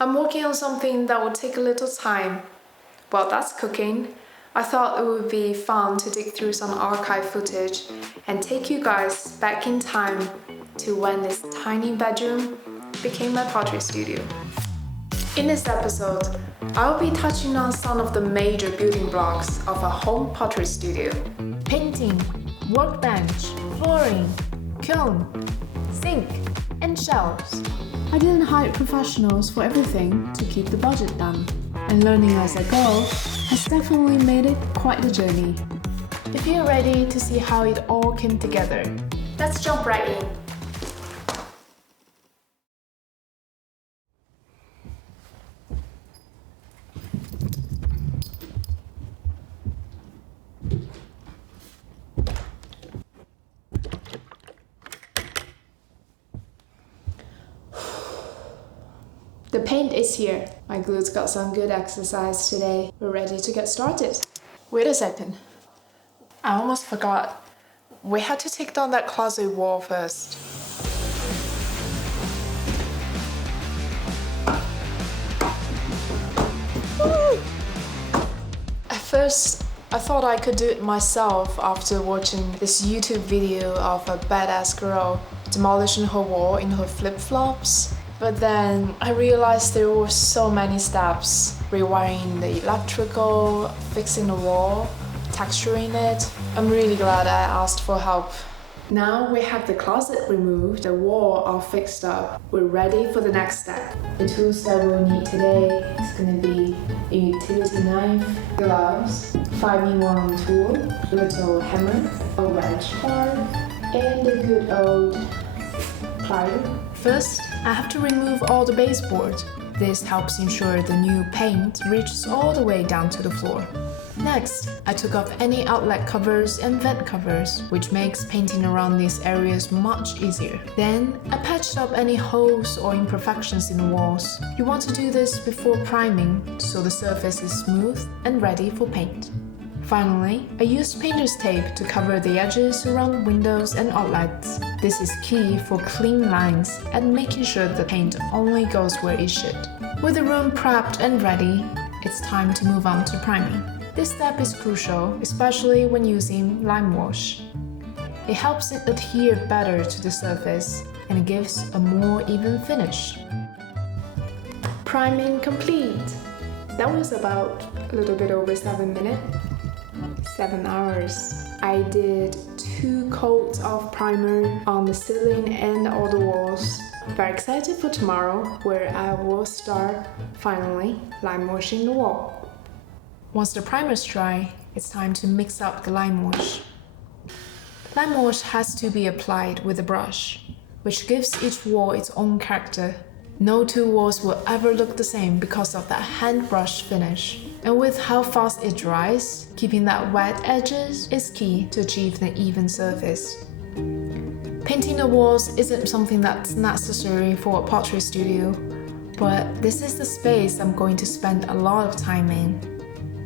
I'm working on something that will take a little time. Well, that's cooking. I thought it would be fun to dig through some archive footage and take you guys back in time to when this tiny bedroom became my pottery studio. In this episode, I'll be touching on some of the major building blocks of a home pottery studio. Painting, workbench, flooring, kiln, sink, and shelves. I didn't hire professionals for everything to keep the budget down, and learning as I go has definitely made it quite a journey. If you're ready to see how it all came together, let's jump right in. The paint is here. My glute's got some good exercise today. We're ready to get started. Wait a second. I almost forgot. We had to take down that closet wall first. Woo! At first, I thought I could do it myself after watching this YouTube video of a badass girl demolishing her wall in her flip-flops. But then I realized there were so many steps: rewiring the electrical, fixing the wall, texturing it. I'm really glad I asked for help. Now we have the closet removed, the wall all fixed up. We're ready for the next step. The tools that we'll need today is going to be a utility knife, gloves, 5-in-1 tool, a little hammer, a wedge bar, and a good old plier. First, I have to remove all the baseboard. This helps ensure the new paint reaches all the way down to the floor. Next, I took off any outlet covers and vent covers, which makes painting around these areas much easier. Then, I patched up any holes or imperfections in the walls. You want to do this before priming, so the surface is smooth and ready for paint. Finally, I used painter's tape to cover the edges around windows and outlets. This is key for clean lines and making sure the paint only goes where it should. With the room prepped and ready, it's time to move on to priming. This step is crucial, especially when using lime wash. It helps it adhere better to the surface and it gives a more even finish. Priming complete. That was about a little bit over 7 minutes. 7 hours. I did 2 coats of primer on the ceiling and all the walls. Very excited for tomorrow, where I will start, finally, lime washing the wall. Once the primer is dry, it's time to mix up the lime wash. Lime wash has to be applied with a brush, which gives each wall its own character. No two walls will ever look the same because of that hand brush finish. And with how fast it dries, keeping that wet edges is key to achieve the even surface. Painting the walls isn't something that's necessary for a pottery studio, but this is the space I'm going to spend a lot of time in.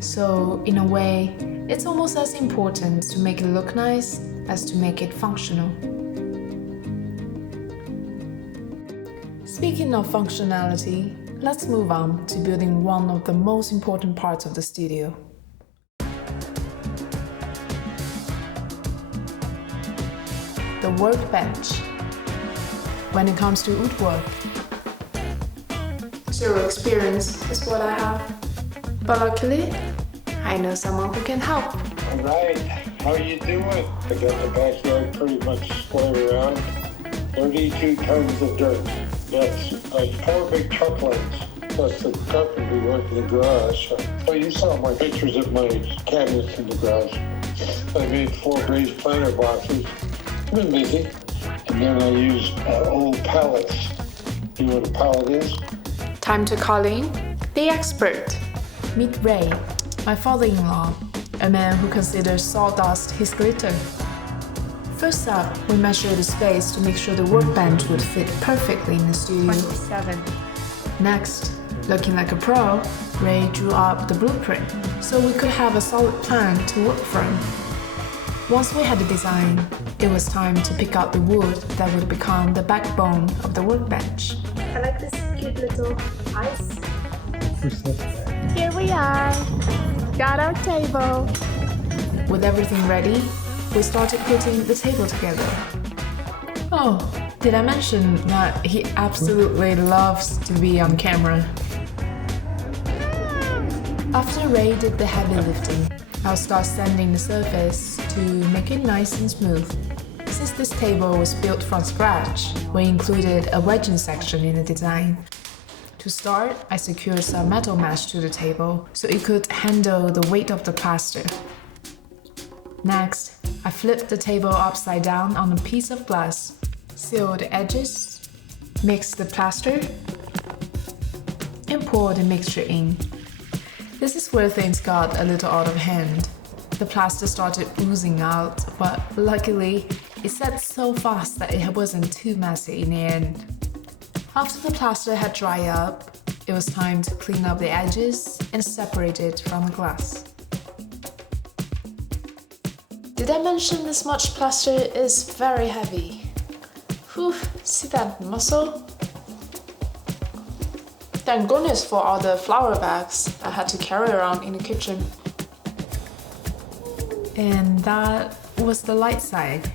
So, in a way, it's almost as important to make it look nice as to make it functional. Speaking of functionality, let's move on to building one of the most important parts of the studio. The workbench. When it comes to woodwork, zero experience is what I have. But luckily, I know someone who can help. All right, how you doing? I got the backyard pretty much squared around. 32 tons of dirt. That's like 4 big truck loads, plus the carpentry work in the garage. Oh, you saw my pictures of my cabinets in the garage. I made 4 raised planter boxes. I've been busy. And then I use old pallets. You know what a pallet is? Time to call in the expert. Meet Ray, my father-in-law, a man who considers sawdust his glitter. First up, we measured the space to make sure the workbench would fit perfectly in the studio. 27. Next, looking like a pro, Ray drew up the blueprint so we could have a solid plan to work from. Once we had the design, it was time to pick out the wood that would become the backbone of the workbench. I like this cute little ice. Here we are. Got our table. With everything ready, we started putting the table together. Oh, did I mention that he absolutely loves to be on camera? After Ray did the heavy lifting, I'll start sanding the surface to make it nice and smooth. Since this table was built from scratch, we included a wedging section in the design. To start, I secured some metal mesh to the table so it could handle the weight of the plaster. Next, I flipped the table upside down on a piece of glass, sealed the edges, mixed the plaster, and poured the mixture in. This is where things got a little out of hand. The plaster started oozing out, but luckily, it set so fast that it wasn't too messy in the end. After the plaster had dried up, it was time to clean up the edges and separate it from the glass. Did I mention this much plaster is very heavy? Whew, see that muscle? Thank goodness for all the flower bags I had to carry around in the kitchen. And that was the light side.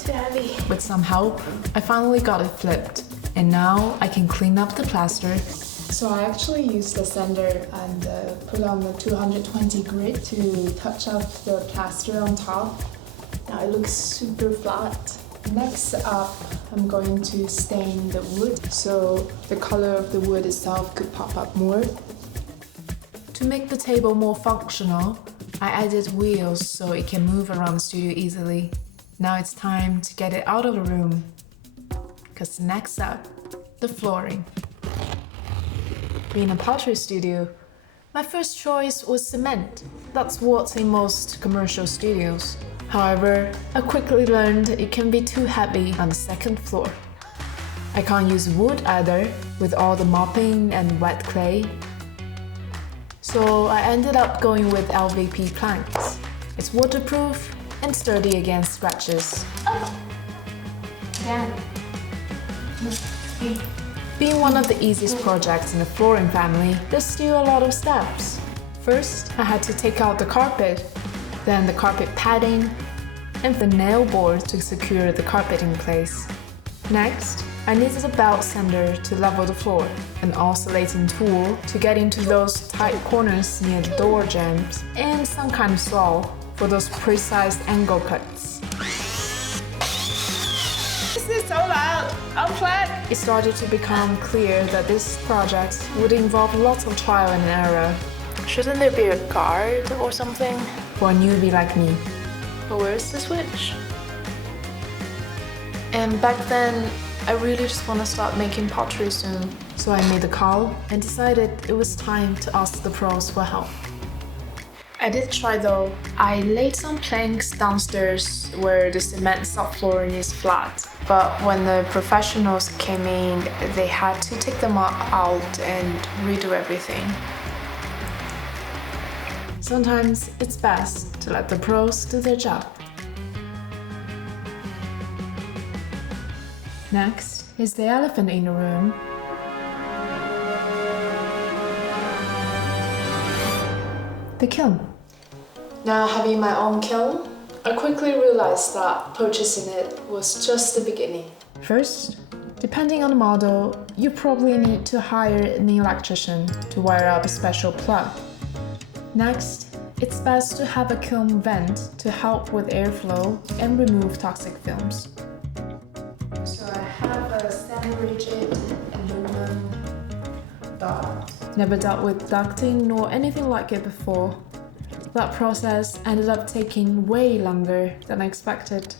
Too heavy. With some help, I finally got it flipped, and now I can clean up the plaster. So I actually used the sander and put on the 220 grit to touch up the plaster on top. Now it looks super flat. Next up, I'm going to stain the wood so the color of the wood itself could pop up more. To make the table more functional, I added wheels so it can move around the studio easily. Now it's time to get it out of the room. Because next up, the flooring. Being a pottery studio, my first choice was cement. That's what's in most commercial studios. However, I quickly learned it can be too heavy on the second floor. I can't use wood either, with all the mopping and wet clay. So I ended up going with LVP planks. It's waterproof and sturdy against scratches. Oh. Yeah. Being one of the easiest projects in the flooring family, there's still a lot of steps. First, I had to take out the carpet, then the carpet padding, and the nail board to secure the carpet in place. Next, I needed a belt sander to level the floor, an oscillating tool to get into those tight corners near the door jambs, and some kind of saw for those precise angle cuts. This is so loud! Unplug! It started to become clear that this project would involve lots of trial and error. Shouldn't there be a guard or something? For a newbie like me. But where's the switch? And back then, I really just want to start making pottery soon. So I made a call and decided it was time to ask the pros for help. I did try though. I laid some planks downstairs where the cement subflooring is flat. But when the professionals came in, they had to take them out and redo everything. Sometimes it's best to let the pros do their job. Next is the elephant in the room. The kiln. Now having my own kiln, I quickly realized that purchasing it was just the beginning. First, depending on the model, you probably need to hire an electrician to wire up a special plug. Next, it's best to have a kiln vent to help with airflow and remove toxic films. So I have a semi-rigid aluminum duct. Never dealt with ducting nor anything like it before. That process ended up taking way longer than I expected.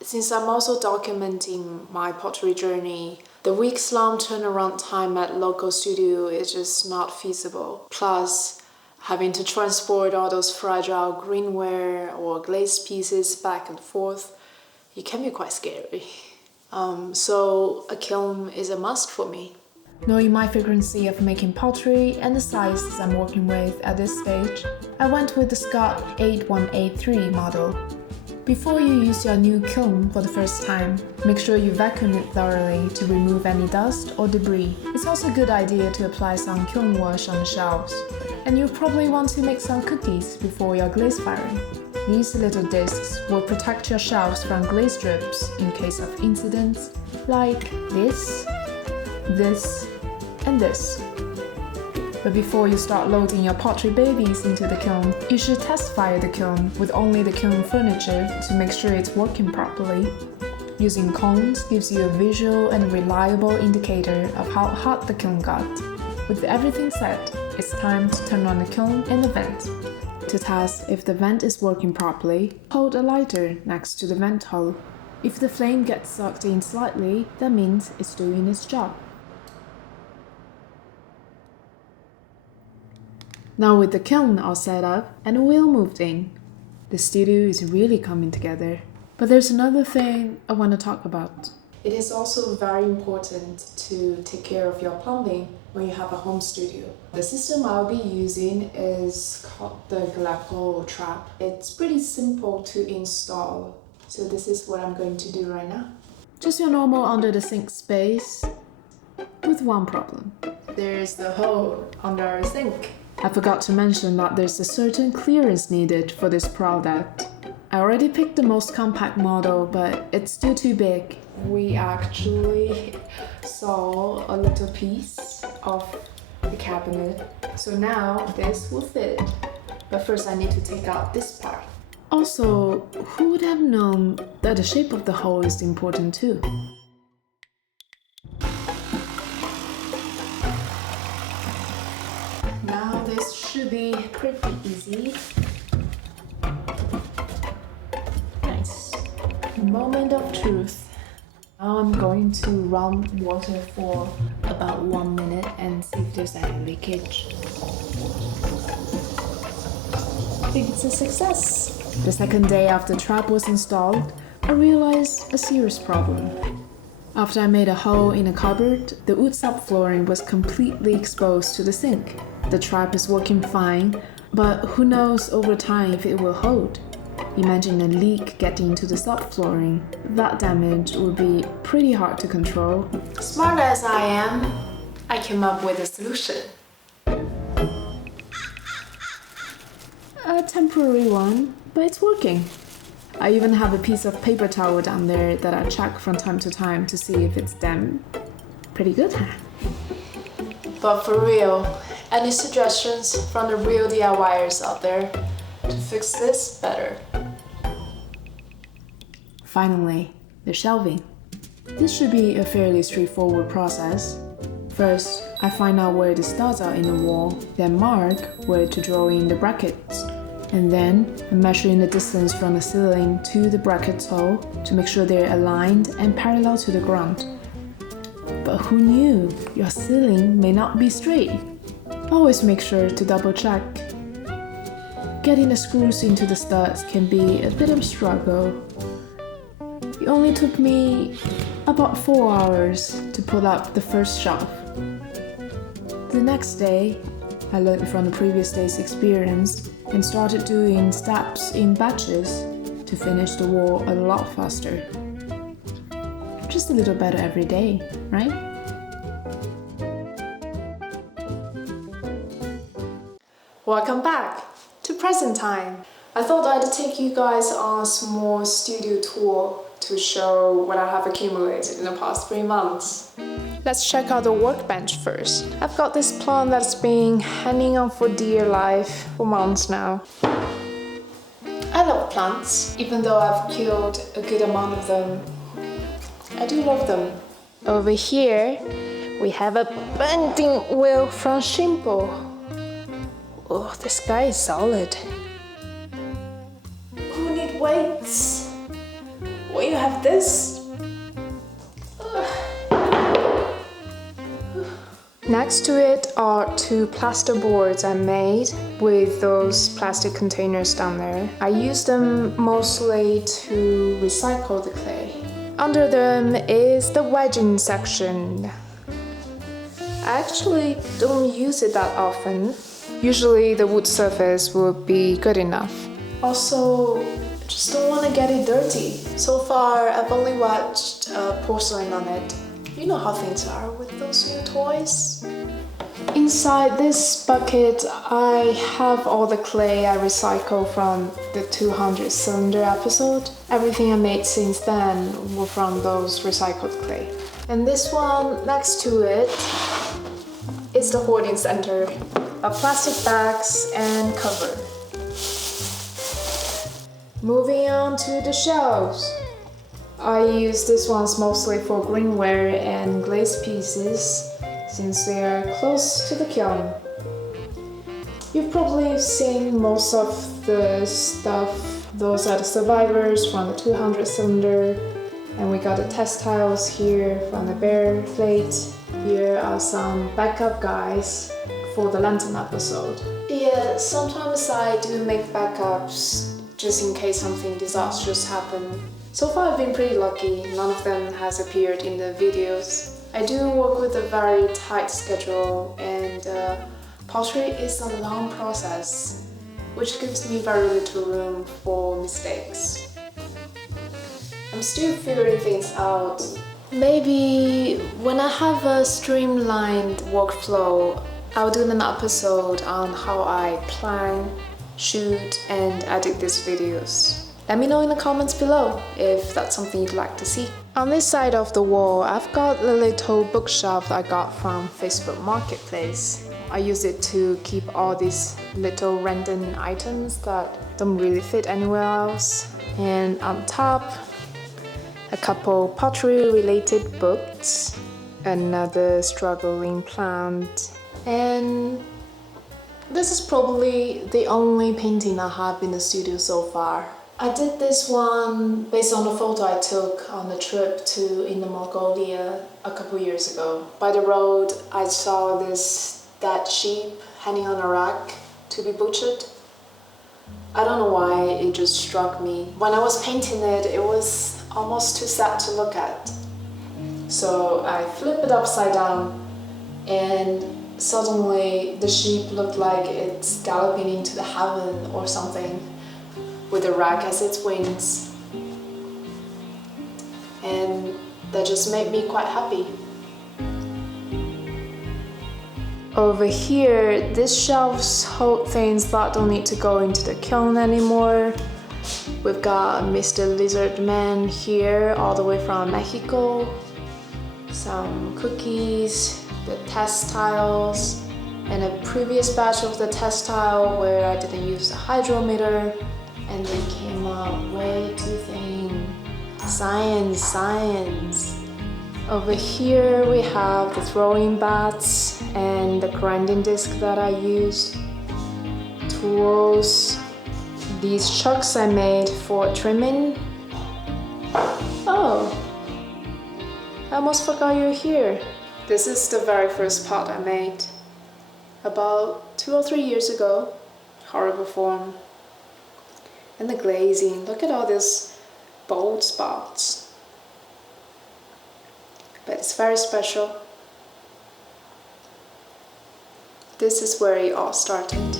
Since I'm also documenting my pottery journey, the weeks-long turnaround time at local studio is just not feasible. Plus, having to transport all those fragile greenware or glazed pieces back and forth, it can be quite scary. So a kiln is a must for me. Knowing my frequency of making pottery and the sizes I'm working with at this stage, I went with the Scott 8183 model. Before you use your new kiln for the first time, make sure you vacuum it thoroughly to remove any dust or debris. It's also a good idea to apply some kiln wash on the shelves. And you'll probably want to make some cookies before your glaze firing. These little discs will protect your shelves from glaze drips in case of incidents like this, and this. But before you start loading your pottery babies into the kiln, you should test fire the kiln with only the kiln furniture to make sure it's working properly. Using cones gives you a visual and reliable indicator of how hot the kiln got. With everything set, it's time to turn on the kiln and the vent. To test if the vent is working properly, hold a lighter next to the vent hole. If the flame gets sucked in slightly, that means it's doing its job. Now with the kiln all set up and the wheel moved in, the studio is really coming together. But there's another thing I want to talk about. It is also very important to take care of your plumbing when you have a home studio. The system I'll be using is called the Portola trap. It's pretty simple to install, so this is what I'm going to do right now. Just your normal under the sink space, with one problem. There's the hole under our sink. I forgot to mention that there's a certain clearance needed for this product. I already picked the most compact model, but it's still too big. We actually saw a little piece of the cabinet, so now this will fit. But first I need to take out this part. Also, who would have known that the shape of the hole is important too? Now this should be pretty easy. Nice. Moment of truth. Now I'm going to run water for about 1 minute and see if there's any leakage. I think it's a success. The second day after the trap was installed, I realized a serious problem. After I made a hole in a cupboard, the wood subflooring was completely exposed to the sink. The trap is working fine, but who knows over time if it will hold. Imagine a leak getting into the subflooring. That damage would be pretty hard to control. Smart as I am, I came up with a solution. A temporary one, but it's working. I even have a piece of paper towel down there that I check from time to time to see if it's damp. Pretty good, huh? But for real, any suggestions from the real DIYers out there to fix this better? Finally, the shelving. This should be a fairly straightforward process. First, I find out where the studs are in the wall, then mark where to draw in the brackets. And then I'm measuring the distance from the ceiling to the brackets hole to make sure they're aligned and parallel to the ground. But who knew your ceiling may not be straight? Always make sure to double check. Getting the screws into the studs can be a bit of a struggle. It only took me about 4 hours to put up the first shelf. The next day, I learned from the previous day's experience and started doing steps in batches to finish the wall a lot faster. Just a little better every day, right? Welcome back to present time. I thought I'd take you guys on a small studio tour to show what I have accumulated in the past 3 months. Let's check out the workbench first. I've got this plant that's been hanging on for dear life for months now. I love plants, even though I've killed a good amount of them. I do love them. Over here, we have a bending wheel from Shimpo. Oh, this guy is solid. Who need weights? Well, you have this. Next to it are 2 plaster boards I made with those plastic containers down there. I use them mostly to recycle the clay. Under them is the wedging section. I actually don't use it that often. Usually the wood surface will be good enough. Also, Just don't want to get it dirty. So far, I've only watched porcelain on it. You know how things are with those new toys. Inside this bucket, I have all the clay I recycled from the 200 cylinder episode. Everything I made since then were from those recycled clay. And this one next to it is the hoarding center of plastic bags and cover. Moving on to the shelves. I use these ones mostly for greenware and glazed pieces since they are close to the kiln. You've probably seen most of the stuff. Those are the survivors from the 200 cylinder, and we got the test tiles here from the bare plate. Here are some backup guys for the lantern episode. Yeah, sometimes I do make backups just in case something disastrous happens. So far I've been pretty lucky, none of them has appeared in the videos. I do work with a very tight schedule, and pottery is a long process, which gives me very little room for mistakes. I'm still figuring things out. Maybe when I have a streamlined workflow, I'll do an episode on how I plan, shoot and edit these videos. Let me know in the comments below if that's something you'd like to see. On this side of the wall, I've got a little bookshelf I got from Facebook Marketplace. I use it to keep all these little random items that don't really fit anywhere else. And on top, a couple pottery related books, another struggling plant, and this is probably the only painting I have in the studio so far. I did this one based on the photo I took on the trip to Inner Mongolia a couple years ago. By the road, I saw this dead sheep hanging on a rack to be butchered. I don't know why, it just struck me. When I was painting it, it was almost too sad to look at. So I flipped it upside down, and suddenly the sheep looked like it's galloping into the heaven or something, with a rack as its wings. And that just made me quite happy. Over here, these shelves hold things that don't need to go into the kiln anymore. We've got Mr. Lizard Man here, all the way from Mexico. Some cookies, the test tiles, and a previous batch of the test tile where I didn't use the hydrometer, and they came out way too thin. Science, science. Over here we have the throwing bats and the grinding disc that I used. Tools. These chucks I made for trimming. Oh, I almost forgot you're here. This is the very first pot I made about 2 or 3 years ago. Horrible form. And the glazing, look at all these bold spots. But it's very special. This is where it all started.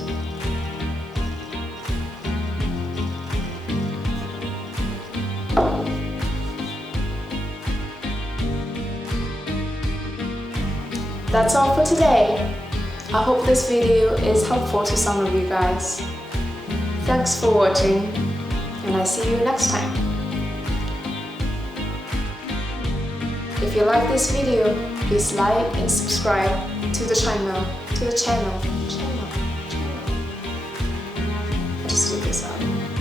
That's all for today. I hope this video is helpful to some of you guys. Thanks for watching, and I see you next time. If you like this video, please like and subscribe to the channel. I just did this out.